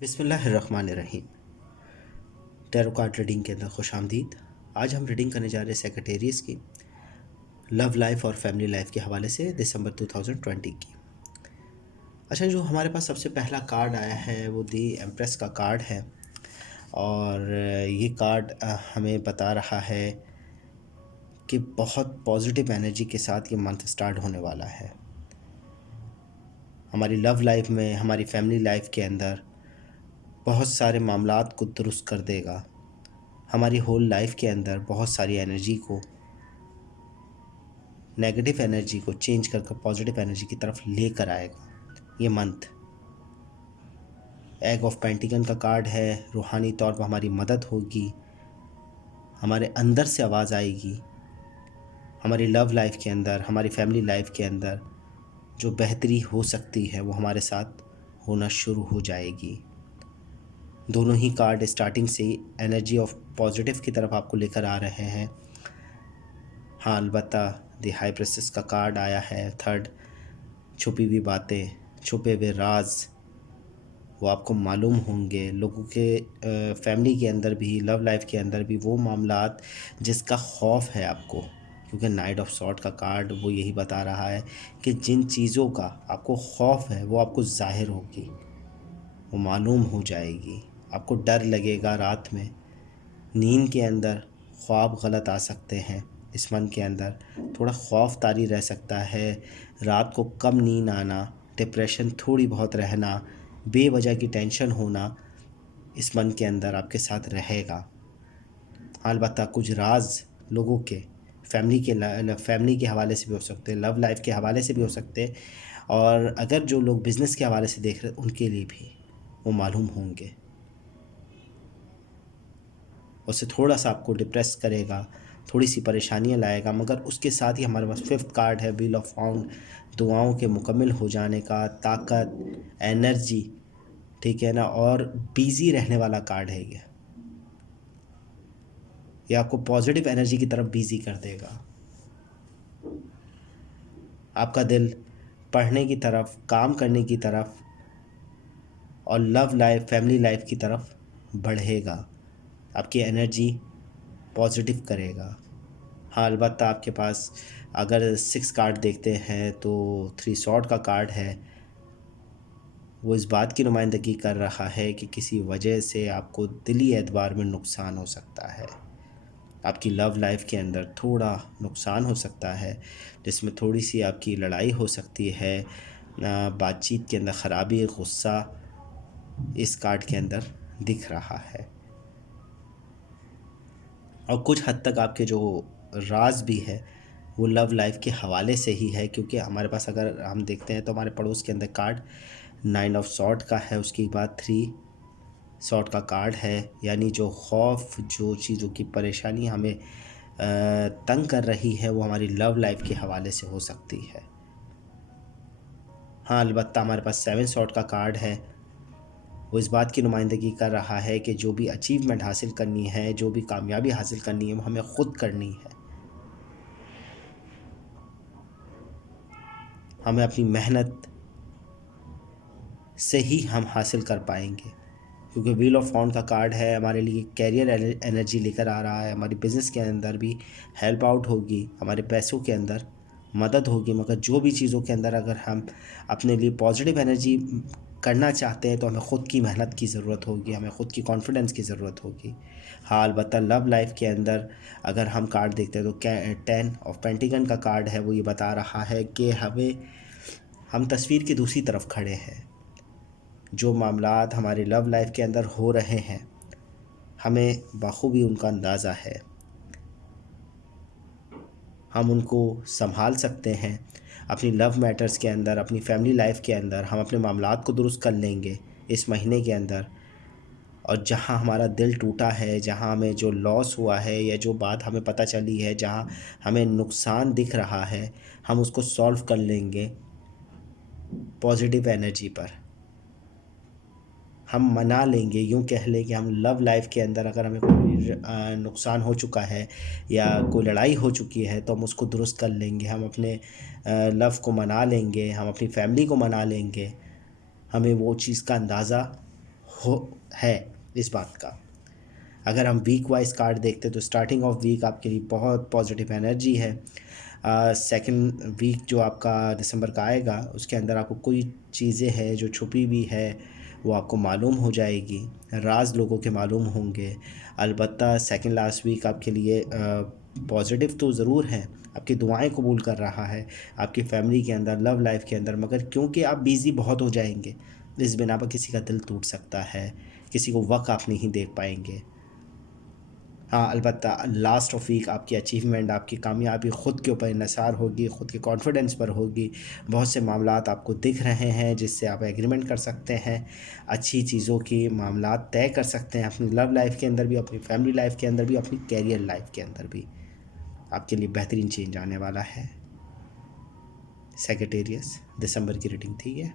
बिस्मिल्लाहिर्रहमानिर्रहीम। Tarot card reading के अंदर खुश आमदीद। आज हम रीडिंग करने जा रहे हैं सेक्रेटेरियस की लव लाइफ और फैमिली लाइफ के हवाले से दिसंबर 2020 की। अच्छा, जो हमारे पास सबसे पहला कार्ड आया है वो दी एम्प्रेस का कार्ड है और ये कार्ड हमें बता रहा है कि बहुत पॉजिटिव एनर्जी के साथ ये मंथ स्टार्ट होने वाला है। हमारी लव लाइफ में, हमारी फैमिली लाइफ के अंदर बहुत सारे मामलात को दुरुस्त कर देगा। हमारी होल लाइफ के अंदर बहुत सारी एनर्जी को, नेगेटिव एनर्जी को चेंज कर पॉजिटिव एनर्जी की तरफ लेकर आएगा ये मंथ। एग ऑफ पेंटिकल का कार्ड है। रूहानी तौर पर हमारी मदद होगी, हमारे अंदर से आवाज़ आएगी। हमारी लव लाइफ के अंदर, हमारी फैमिली लाइफ के अंदर जो बेहतरी हो सकती है वो हमारे साथ होना शुरू हो जाएगी। दोनों ही कार्ड स्टार्टिंग से ही एनर्जी ऑफ पॉजिटिव की तरफ आपको लेकर आ रहे हैं। हाँ, अलबत्ता द हाई प्रेस्टिस का कार्ड आया है। थर्ड, छुपी हुई बातें, छुपे हुए राज वो आपको मालूम होंगे। लोगों के फैमिली के अंदर भी, लव लाइफ के अंदर भी वो मामलात जिसका खौफ है आपको, क्योंकि नाइट ऑफ सॉर्ड का कार्ड वो यही बता रहा है कि जिन चीज़ों का आपको खौफ है वो आपको ज़ाहिर होगी, वो मालूम हो जाएगी। आपको डर लगेगा, रात में नींद के अंदर ख्वाब गलत आ सकते हैं। इस मन के अंदर थोड़ा खौफ तारी रह सकता है। रात को कम नींद आना, डिप्रेशन थोड़ी बहुत रहना, बेवजह की टेंशन होना इस मन के अंदर आपके साथ रहेगा। अलबत्ता कुछ राज लोगों के फैमिली के हवाले से भी हो सकते हैं, लव लाइफ के हवाले से भी हो सकते हैं, और अगर जो लोग बिज़नेस के हवाले से देख रहे हैं उनके लिए भी वो मालूम होंगे। उससे थोड़ा सा आपको डिप्रेस करेगा, थोड़ी सी परेशानियां लाएगा, मगर उसके साथ ही हमारे पास फिफ्थ कार्ड है व्हील ऑफ फाउंड। दुआओं के मुकम्मल हो जाने का, ताकत, एनर्जी, ठीक है ना, और बिज़ी रहने वाला कार्ड है ये आपको पॉजिटिव एनर्जी की तरफ बिज़ी कर देगा। आपका दिल पढ़ने की तरफ, काम करने की तरफ और लव लाइफ, फैमिली लाइफ की तरफ बढ़ेगा। आपकी एनर्जी पॉजिटिव करेगा। हाँ, अलबत्ता आपके पास अगर 6 कार्ड देखते हैं तो 3 सॉर्ड का कार्ड है। वो इस बात की नुमाइंदगी कर रहा है कि किसी वजह से आपको दिली एतबार में नुकसान हो सकता है। आपकी लव लाइफ के अंदर थोड़ा नुकसान हो सकता है, जिसमें थोड़ी सी आपकी लड़ाई हो सकती है, बातचीत के अंदर ख़राबी, गुस्सा इस कार्ड के अंदर दिख रहा है। और कुछ हद तक आपके जो राज भी है वो लव लाइफ के हवाले से ही है, क्योंकि हमारे पास अगर हम देखते हैं तो हमारे पड़ोस के अंदर कार्ड 9 ऑफ सॉर्ड का है, उसके बाद 3 सॉर्ड का कार्ड है। यानी जो खौफ, जो चीज़ों की परेशानी हमें तंग कर रही है वो हमारी लव लाइफ के हवाले से हो सकती है। हाँ, अलबत्ता हमारे पास 7 सॉर्ड का कार्ड है। वो इस बात की नुमाइंदगी कर रहा है कि जो भी अचीवमेंट हासिल करनी है, जो भी कामयाबी हासिल करनी है वो हमें ख़ुद करनी है। हमें अपनी मेहनत से ही हम हासिल कर पाएंगे, क्योंकि व्हील ऑफ फाउंड का कार्ड है हमारे लिए कैरियर एनर्जी लेकर आ रहा है। हमारी बिज़नेस के अंदर भी हेल्प आउट होगी, हमारे पैसों के अंदर मदद होगी। मगर जो भी चीज़ों के अंदर अगर हम अपने लिए पॉजिटिव एनर्जी करना चाहते हैं तो हमें ख़ुद की मेहनत की ज़रूरत होगी, हमें ख़ुद की कॉन्फिडेंस की ज़रूरत होगी। हाँ, अलबत्ता लव लाइफ के अंदर अगर हम कार्ड देखते हैं तो 10 ऑफ पेंटिकल का कार्ड है। वो ये बता रहा है कि हम तस्वीर की दूसरी तरफ खड़े हैं। जो मामलात हमारे लव लाइफ के अंदर हो रहे हैं हमें बखूबी उनका अंदाज़ा है, हम उनको संभाल सकते हैं। अपनी लव मैटर्स के अंदर, अपनी फैमिली लाइफ के अंदर हम अपने मामलात को दुरुस्त कर लेंगे इस महीने के अंदर। और जहाँ हमारा दिल टूटा है, जहाँ हमें जो लॉस हुआ है या जो बात हमें पता चली है, जहाँ हमें नुकसान दिख रहा है, हम उसको सॉल्व कर लेंगे पॉजिटिव एनर्जी पर। हम मना लेंगे, यूँ कह लें कि हम लव लाइफ के अंदर अगर हमें कोई नुकसान हो चुका है या कोई लड़ाई हो चुकी है तो हम उसको दुरुस्त कर लेंगे। हम अपने लव को मना लेंगे, हम अपनी फैमिली को मना लेंगे। हमें वो चीज़ का अंदाज़ा हो है इस बात का। अगर हम वीक वाइज कार्ड देखते हैं तो स्टार्टिंग ऑफ वीक आपके लिए बहुत पॉजिटिव एनर्जी है। सेकंड वीक जो आपका दिसंबर का आएगा उसके अंदर आपको कोई चीज़ें हैं जो छुपी हुई है वो आपको मालूम हो जाएगी, राज लोगों के मालूम होंगे। अलबत्ता सेकंड लास्ट वीक आपके लिए पॉजिटिव तो ज़रूर है, आपकी दुआएं कबूल कर रहा है आपकी फैमिली के अंदर, लव लाइफ के अंदर, मगर क्योंकि आप बिज़ी बहुत हो जाएंगे इस बिना पर किसी का दिल टूट सकता है, किसी को वक्त आप नहीं दे पाएंगे। हाँ, अलबत्ता लास्ट ऑफ वीक आपकी अचीवमेंट, आपकी कामयाबी ख़ुद के ऊपर इन्हिसार होगी, ख़ुद के कॉन्फिडेंस पर होगी। बहुत से मामलात आपको दिख रहे हैं जिससे आप एग्रीमेंट कर सकते हैं, अच्छी चीज़ों की मामलात तय कर सकते हैं अपनी लव लाइफ के अंदर भी, अपनी फैमिली लाइफ के अंदर भी, अपनी कैरियर लाइफ के अंदर भी। आपके लिए बेहतरीन चेंज आने वाला है। सेक्रेटेरियस दिसंबर की रीडिंग थी ये।